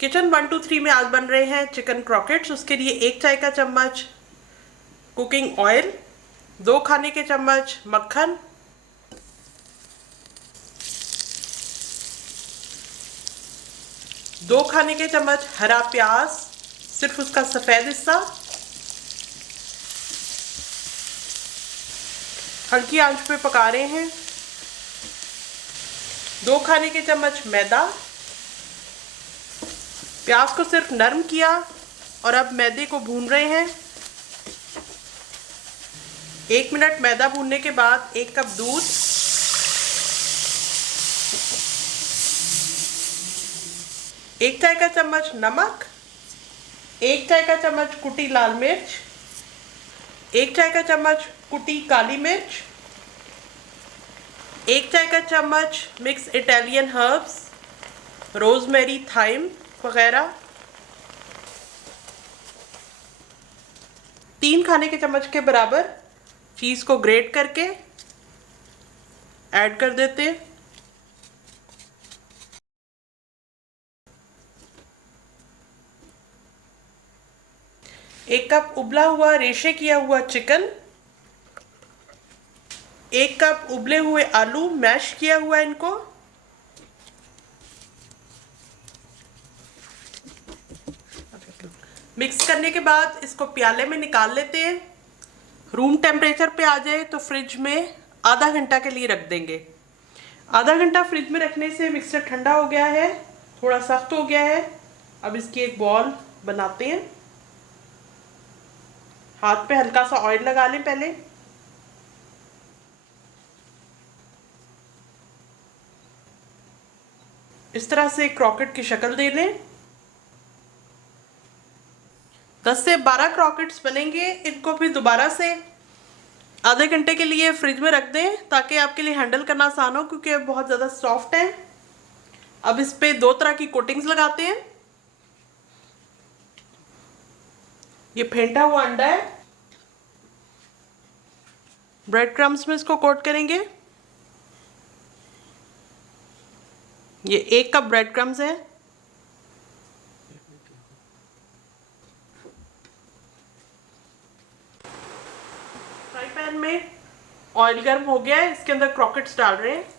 Kitchen 123 में आज बन रहे हैं चिकन क्रॉकेट्स। उसके लिए 1 चाय का चम्मच कुकिंग ऑयल, 2 खाने के चम्मच मक्खन, 2 खाने के चम्मच हरा प्याज, सिर्फ उसका सफ़ेद हिस्सा, हल्की आंच पे पका रहे हैं। 2 खाने के चम्मच मैदा। प्याज को सिर्फ नरम किया और अब मैदे को भून रहे हैं। 1 मिनट मैदा भूनने के बाद 1 कप दूध, 1 चाय का चम्मच नमक, 1 चाय का चम्मच कुटी लाल मिर्च, 1 चाय का चम्मच कुटी काली मिर्च, 1 चाय का चम्मच mix Italian herbs, rosemary, thyme वगैरह, 3 खाने के चम्मच के बराबर चीज़ को ग्रेट करके ऐड कर देते हैं। 1 कप उबला हुआ रेशे किया हुआ चिकन, 1 कप उबले हुए आलू मैश किया हुआ इनको, मिक्स करने के बाद इसको प्याले में निकाल लेते हैं। रूम टेम्परेचर पे आ जाए तो फ्रिज में आधा घंटा के लिए रख देंगे। आधा घंटा फ्रिज में रखने से मिक्सचर ठंडा हो गया है, थोड़ा सख्त हो गया है। अब इसकी एक बॉल बनाते हैं। हाथ पे हल्का सा ऑयल लगा लें पहले। इस तरह से क्रॉकेट की शक्ल दे लें। 10 से 12 क्रॉकेट्स बनेंगे। इनको फिर दोबारा से आधे घंटे के लिए फ्रिज में रख दें ताकि आपके लिए हैंडल करना आसान हो, क्योंकि ये बहुत ज़्यादा सॉफ्ट है। अब इस पे 2 तरह की कोटिंग्स लगाते हैं। ये फेंटा हुआ अंडा है, ब्रेड क्रम्स में इसको कोट करेंगे। ये 1 कप ब्रेड क्रम्स है। फ्राई पैन में ऑयल गर्म हो गया है, इसके अंदर क्रॉकेट्स डाल रहे हैं।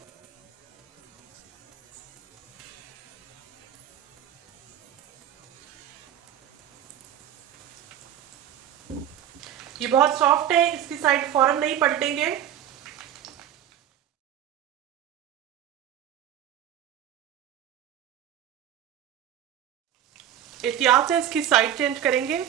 ये बहुत सॉफ्ट है, इसकी साइड फौरन नहीं पलटेंगे। एहतियात से इसकी साइड चेंज करेंगे।